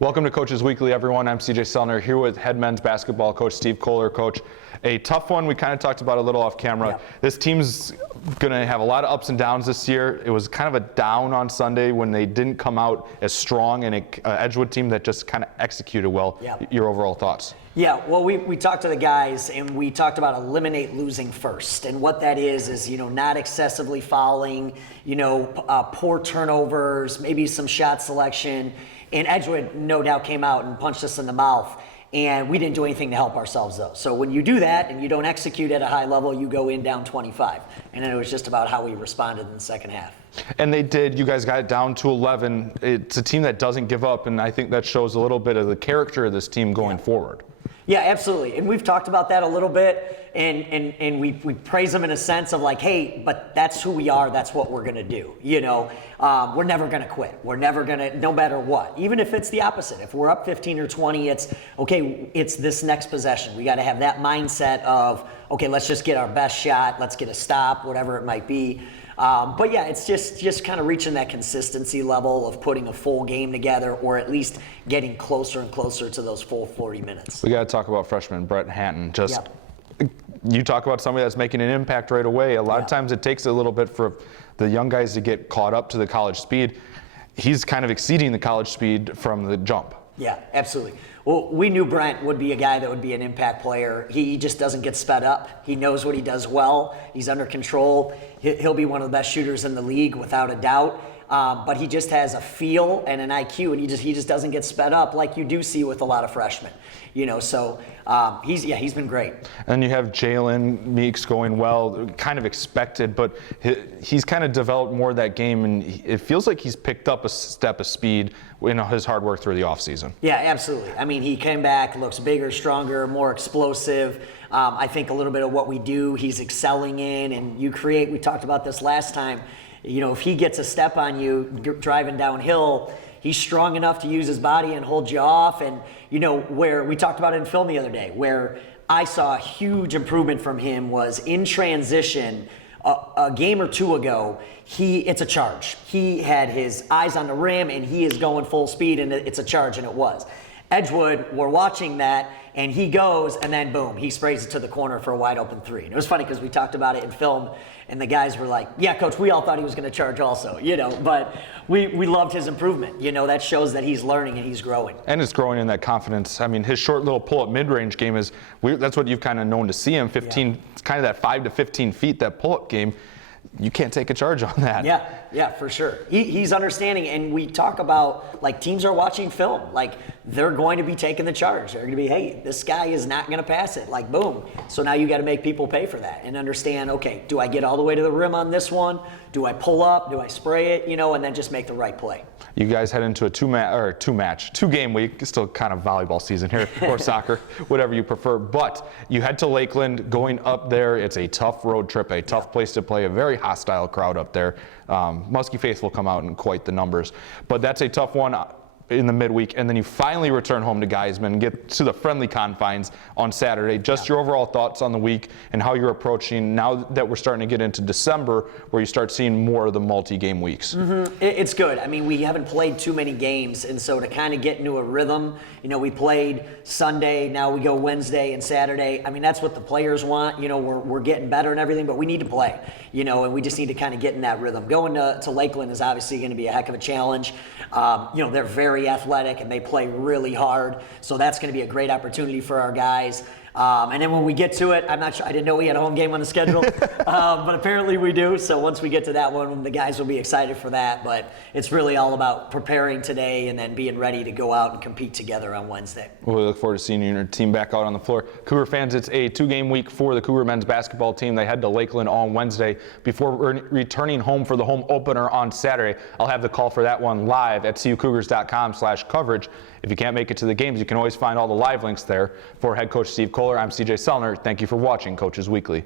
Welcome to Coaches Weekly, everyone. I'm CJ Sellner here with head men's basketball coach Steve Kohler. Coach, a tough one. We kind of talked about a little off camera. Yeah. This team's going to have a lot of ups and downs this year. It was kind of a down on Sunday when they didn't come out as strong, and an Edgewood team that just kind of executed well. Yeah. Your overall thoughts? Yeah, well, we talked to the guys, and we talked about eliminate losing first. And what that is, not excessively fouling, poor turnovers, maybe some shot selection. And Edgewood, no doubt, came out and punched us in the mouth. And we didn't do anything to help ourselves, though. So when you do that and you don't execute at a high level, you go in down 25. And then it was just about how we responded in the second half. And they did. You guys got it down to 11. It's a team that doesn't give up, and I think that shows a little bit of the character of this team going forward. Yeah, absolutely. And we've talked about that a little bit, and we praise them in a sense of like, hey, but that's who we are. That's what we're going to do. We're never going to quit. We're never going to, no matter what. Even if it's the opposite. If we're up 15 or 20, it's, okay, it's this next possession. We got to have that mindset of, okay, let's just get our best shot. Let's get a stop, whatever it might be. But yeah, it's just kind of reaching that consistency level of putting a full game together, or at least getting closer and closer to those full 40 minutes. We got to talk about freshman Brett Hatton. You talk about somebody that's making an impact right away. A lot of times it takes a little bit for the young guys to get caught up to the college speed. He's kind of exceeding the college speed from the jump. Yeah, absolutely. Well, we knew Brent would be a guy that would be an impact player. He just doesn't get sped up. He knows what he does well. He's under control. He'll be one of the best shooters in the league without a doubt. But he just has a feel and an IQ, and he just doesn't get sped up like you do see with a lot of freshmen. He's been great. And you have Jalen Meeks going well, kind of expected, but he's kind of developed more of that game, and it feels like he's picked up a step of speed in his hard work through the offseason. Yeah, absolutely. I mean, he came back, looks bigger, stronger, more explosive. I think a little bit of what we do, he's excelling in, and we talked about this last time. If he gets a step on you driving downhill, he's strong enough to use his body and hold you off. And, where we talked about it in film the other day, where I saw a huge improvement from him was in transition a game or two ago. It's a charge. He had his eyes on the rim, and he is going full speed, and it's a charge, and it was. Edgewood, we're watching that, and he goes, and then boom, he sprays it to the corner for a wide open three. And it was funny because we talked about it in film, and the guys were like, yeah, coach, we all thought he was going to charge also, but we loved his improvement. That shows that he's learning and he's growing. And it's growing in that confidence. I mean, his short little pull-up mid-range game that's what you've kind of known to see him, 15, kind of that 5 to 15 feet, that pull-up game. You can't take a charge on that. Yeah, for sure. He's understanding, and we talk about, like, teams are watching film. Like, they're going to be taking the charge. They're going to be, hey, this guy is not going to pass it. Like, boom. So now you got to make people pay for that and understand, okay, do I get all the way to the rim on this one? Do I pull up? Do I spray it? And then just make the right play. You guys head into a two-game week. Still kind of volleyball season here, or soccer, whatever you prefer. But you head to Lakeland, going up there. It's a tough road trip, a tough place to play, a very hostile crowd up there. Muskie faithful come out in quite the numbers. But that's a tough one in the midweek, and then you finally return home to Geisman and get to the friendly confines on Saturday. Just your overall thoughts on the week and how you're approaching now that we're starting to get into December, where you start seeing more of the multi-game weeks. It's good. I mean, we haven't played too many games, and so to kind of get into a rhythm, we played Sunday, now we go Wednesday and Saturday. I mean, that's what the players want. We're getting better and everything, but we need to play, and we just need to kind of get in that rhythm. Going to Lakeland is obviously going to be a heck of a challenge. They're very athletic and they play really hard, so that's going to be a great opportunity for our guys. And then when we get to it, I'm not sure, I didn't know we had a home game on the schedule, but apparently we do. So once we get to that one, the guys will be excited for that. But it's really all about preparing today and then being ready to go out and compete together on Wednesday. Well, we look forward to seeing you and your team back out on the floor. Cougar fans, it's a two-game week for the Cougar men's basketball team. They head to Lakeland on Wednesday before returning home for the home opener on Saturday. I'll have the call for that one live at cucougars.com/coverage. If you can't make it to the games, you can always find all the live links there. For head coach Steve Kohler, I'm CJ Sellner. Thank you for watching Coaches Weekly.